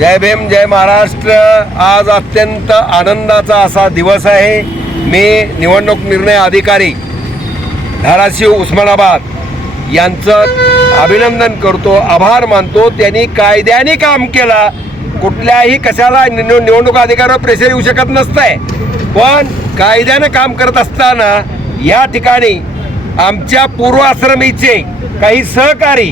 जय भीम जय महाराष्ट्र. आज अत्यंत आनंदाचा असा दिवस आहे. मी निवडणूक निर्णय अधिकारी धाराशिव उस्मानाबाद यांचं अभिनंदन करतो आभार मानतो. त्यांनी कायद्याने काम केलं. कुठल्याही कशाला निवडणूक अधिकाऱ्यावर प्रेशर येऊ शकत नसतंय. पण कायद्यानं काम करत असताना या ठिकाणी आमच्या पूर्वाश्रमीचे काही सहकारी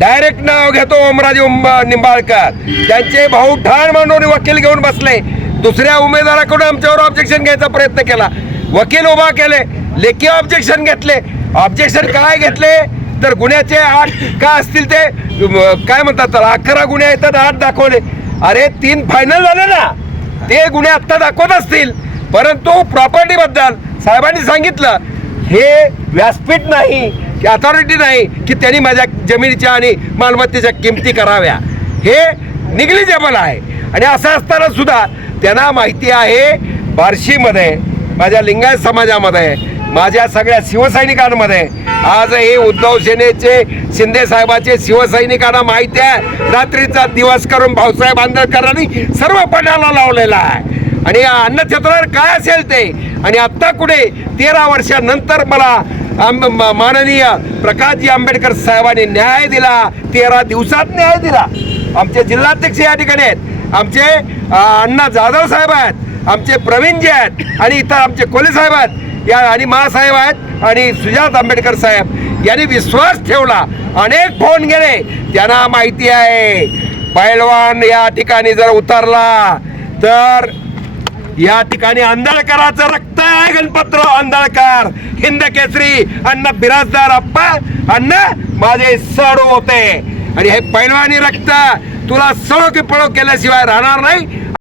डायरेक्ट नाव घेतो ओमराजे निंबाळकर. त्यांचे भाऊ ठाण मांडून वकील घेऊन बसले. दुसऱ्या उमेदवाराकडून आमच्यावर ऑब्जेक्शन घ्यायचा प्रयत्न केला. वकील उभा केले. लेखी ऑब्जेक्शन घेतले. ऑब्जेक्शन काय घेतले? तर गुन्ह्याचे आठ काय असतील ते काय म्हणतात त्याला? अकरा गुन्हे येतात तर आठ दाखवले. अरे तीन फायनल झाले ना. ते गुन्हे आत्ता दाखवत असतील. परंतु प्रॉपर्टीबद्दल साहेबांनी सांगितलं हे व्यासपीठ नाही. की अथॉरिटी नाही की त्यांनी माझ्या जमिनीच्या आणि मालमत्तेच्या किमती कराव्या. हे निग्लिजेबल आहे. आणि असं असताना सुद्धा त्यांना माहिती आहे बार्शीमध्ये माझ्या लिंगायत समाजामध्ये माझ्या सगळ्या शिवसैनिकांमध्ये आज हे उद्धव सेनेचे शिंदे साहेबाचे शिवसैनिकांना माहिती आहे रात्रीचा दिवस करून भाऊसाहेब आंबेडकरांनी सर्व पणाला लावलेला आहे. आणि या अन्नछत्रावर काय असेल ते? आणि आत्ता कुठे? तेरा वर्षानंतर मला माननीय प्रकाशजी आंबेडकर साहेबांनी न्याय दिला तेरा दिवसात न्याय दिला. आमचे जिल्हाध्यक्ष या ठिकाणी आहेत आमचे अण्णा जाधव साहेब आहेत आमचे प्रवीणजी आहेत आणि इतर आमचे कोले साहेब आहेत या आणि मासाहेब आहेत आणि सुजात आंबेडकर साहेब यांनी विश्वास ठेवला. अनेक फोन गेले त्यांना माहिती आहे पैलवान या ठिकाणी जर उतरला तर या ठिकाणी आंधळकराचं रक्त आहे गणपतराव आंधळकर. हिंद केसरी अन्न बिराजदार अप्पा अन्न माझे सडू होते. आणि हे पैलवानी रक्त तुला सळो की पळो केल्याशिवाय राहणार नाही.